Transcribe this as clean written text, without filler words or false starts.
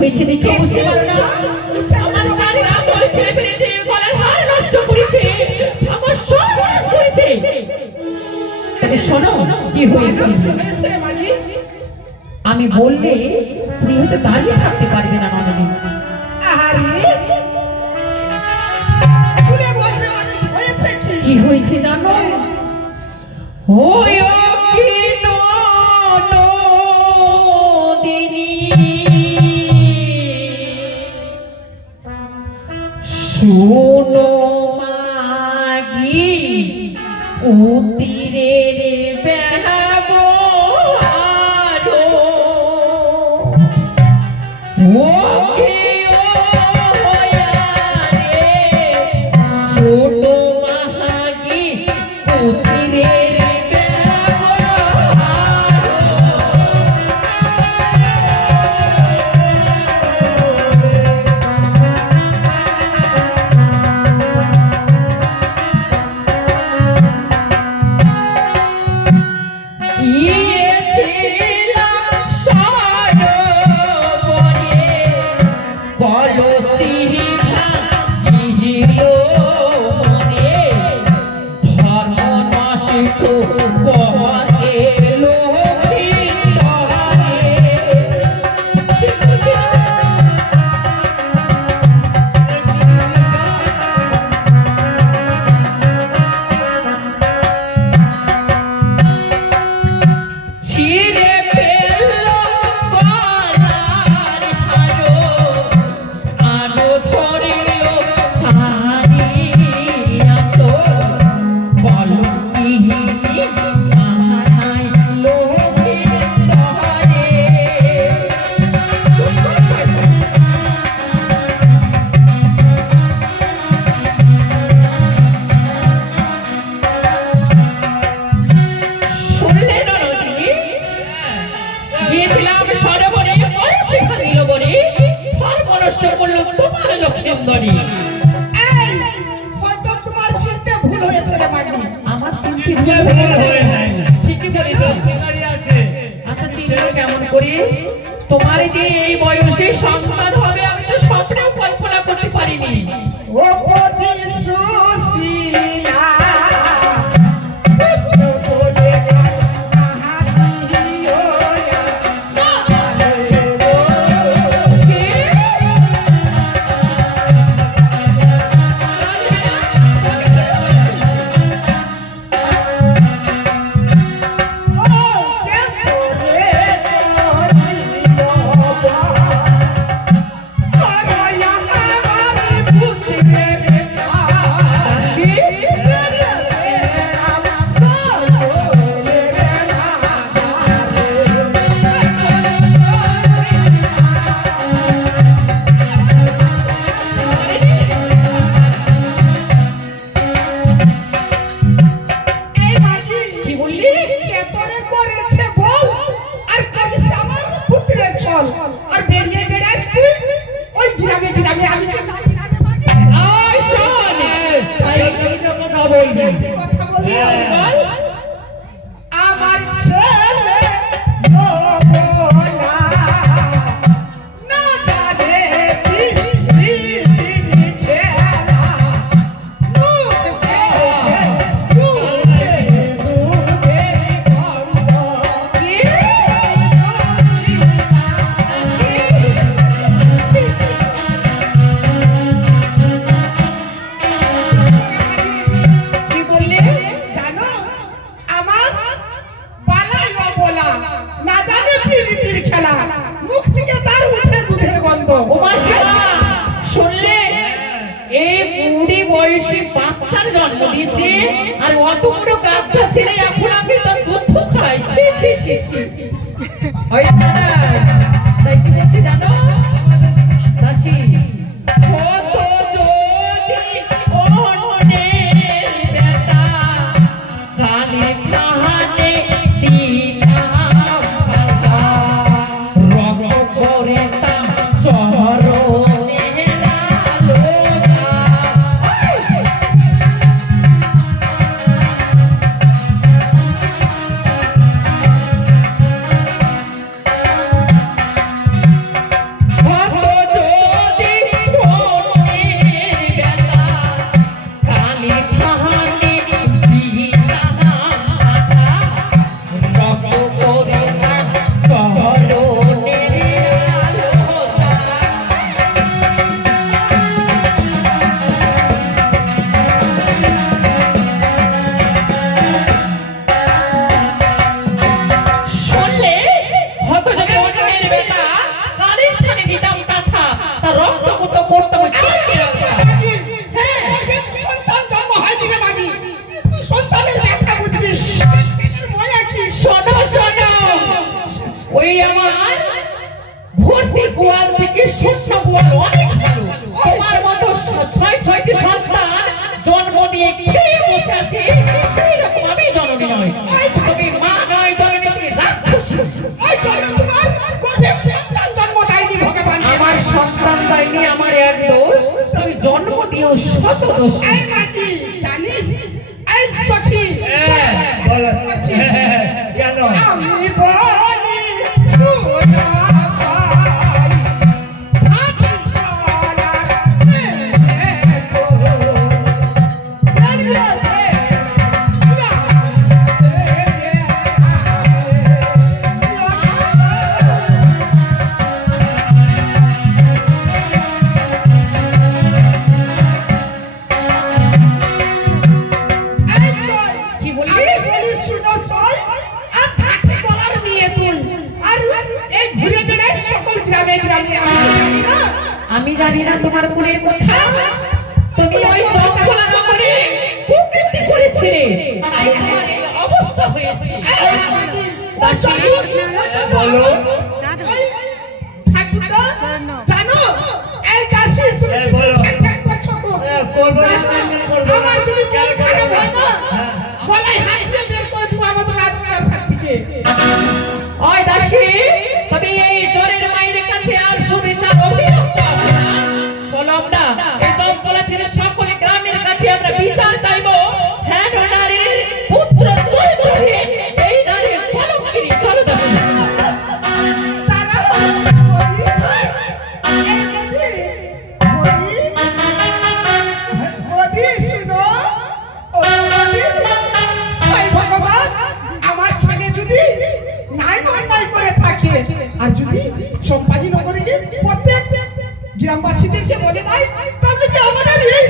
হয়েছে দেখে বুঝতে পারো না? আমার নারীরা বলে ছেড়ে ফেলেছে, গলার হার নষ্ট করেছে, আমার সব নষ্ট করেছে। তবে শোনো কি হয়েছে। আমি বললে তুমি হয়তো দাঁড়িয়ে থাকতে পারবে না ননদী। কি হয়েছে জানো? শুনো মাগি উতিরের ব্যবহার, ওকে শুনো মাগি উতিরের তোমার যে এই বয়সে সন্তান হবে আমি তো স্বপ্নেও কল্পনা করতে পারিনি। দোষ এই নাকি জানিস এই সখী বলো কেন আমি বলি শোনা আমি জানি না তোমার কুলের কথা তুমি ওই জঙ্গলা নগরে কুকীর্তি করেছিলে তাই তোমার এই অবস্থা হয়েছে দাসী বলো জানো এই দাসী বলো করবো না করবো আমার যদি মন খারাপ হয় না গলায় হাত দিয়ে বের করে দেবো আমাদের রাজকুমার সাথীকে ওই দাসী তুমি এই জ্বরের মায়ের কাছে আর সুবিচার অভিযুক্ত হবে না চলো আমরা এই জঙ্গলা ছেড়ে সকলে গ্রামের কাছে আমরা বিচার চাইবো হ্যাঁ নারীর পুত্র চরিত্র হয়ে এই নারীর কলঙ্কিনী চলো দাসী তারা বলি এই বলি শুনো ও বলি হায় ভগবান আমার ছেলে যদি নাই করে থাকে আর যদি চম্পাজি নগরে প্রত্যেক গ্রামবাসীদেরকে বলে দেয় তাহলে কি আমাদের এই